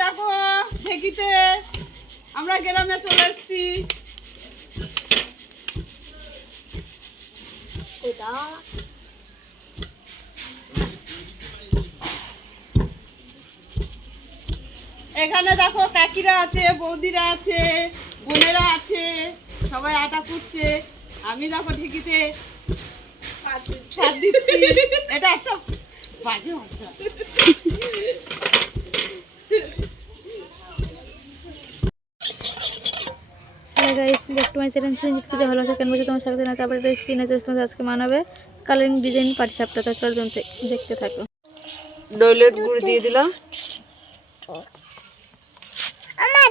দেখো ঢেকিতে আমরা গ্রামে চলে এসেছি। এখানে দেখো কাকিরা আছে, বৌদিরা আছে, বোনেরা আছে, সবাই আটা কুটছে। আমি দেখো ঢেকিতে ছাদ দিচ্ছি। এটা একটা বাজে ভাষা। Guys back to my channel Sanjit Puja ভালোবাসা কেন বলছো তোমার সাথে না তারপরে রেসিপি না চেষ্টা আজকে মানাবে কালারিং ডিজাইন পাটিসাপটা তো চল দেখতে থাকো। ডলের গুড় দিয়ে দিলাম,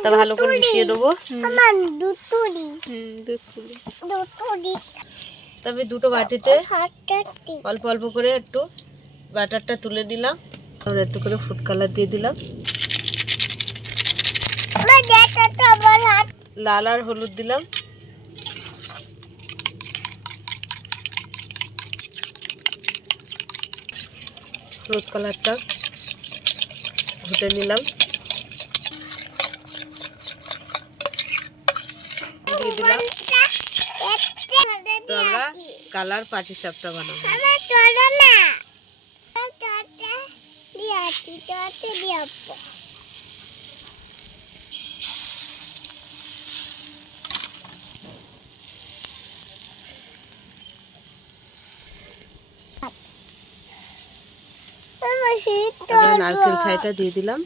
তা ভালো করে মিশিয়ে দেবো। তবে দুটো বাটিতে অল্প অল্প করে একটু বাটারটা তুলে দিলাম, আর একটু করে ফুড কালার দিয়ে দিলাম, লাল আর হলুদ দিলাম, হলুদ কালারটা ঘুটে নিলাম, দিয়ে দিলাম। তো আমরা কালার পাটিসাপটা বানাবো। নারকেল ছাইটা দিয়ে দিলাম।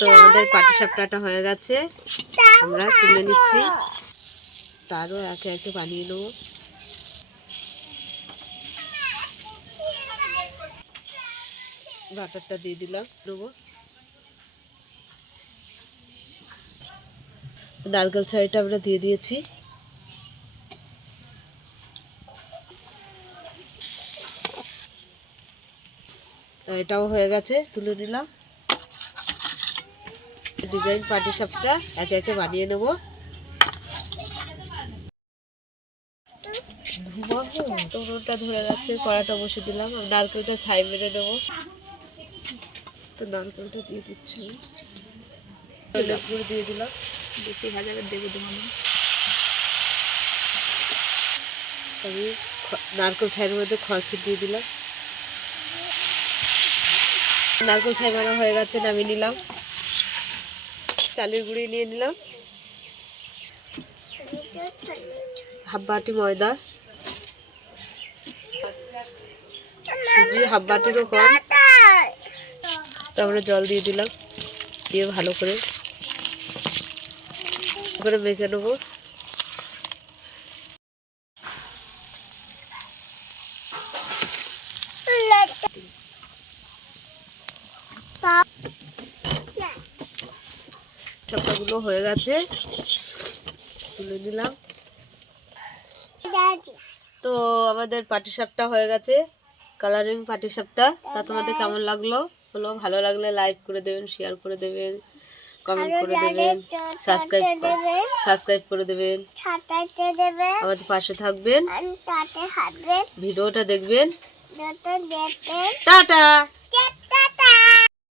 তো আমাদের পাটিসাপটাটা হয়ে গেছে, আমরা তুলে নিচ্ছি। তারও একে একে বানিয়ে নেবো। বাটারটা দিয়ে দিলাম, দেবো। নারকেল ছাইটা আমরা দিয়ে দিয়েছি। এটাও হয়ে গেছে, তুলে নিলাম। ডিজাইন পাটিসাপটা একে একে বানিয়ে নেব। টমেটোটা ধরে গেছে, কড়াটা বসে দিলাম। নারকেলটা ছাই মেরে নেবো। তো নারকেলটা দিয়ে দিচ্ছি, দিয়ে দিলাম। বেশি ভাজাবে দেবো তোমার। আমি নারকেল ছাইয়ের মধ্যে খড়কি দিয়ে দিলাম। নারকেল ছাই মারা হয়ে গেছে, নামিয়ে নিলাম। চালের গুঁড়ি নিয়ে নিলাম, হাফ বাটি ময়দা, সুজি হাফ বাটিরও কম। তারপরে জল দিয়ে দিলাম, দিয়ে ভালো করে মেখে নেবো। সবটাগুলো হয়ে গেছে, তুলে নিলাম। তো আমাদের পাটিসাপটা হয়ে গেছে, কালারিং পাটিসাপটা। তা তোমাদের কেমন লাগলো বলো। ভালো লাগলে লাইক করে দেবেন, শেয়ার করে দেবেন, কমেন্ট করে দেবেন, সাবস্ক্রাইব করে দেবেন, আমাদের পাশে থাকবেন, ভিডিওটা দেখবেন। টাটা।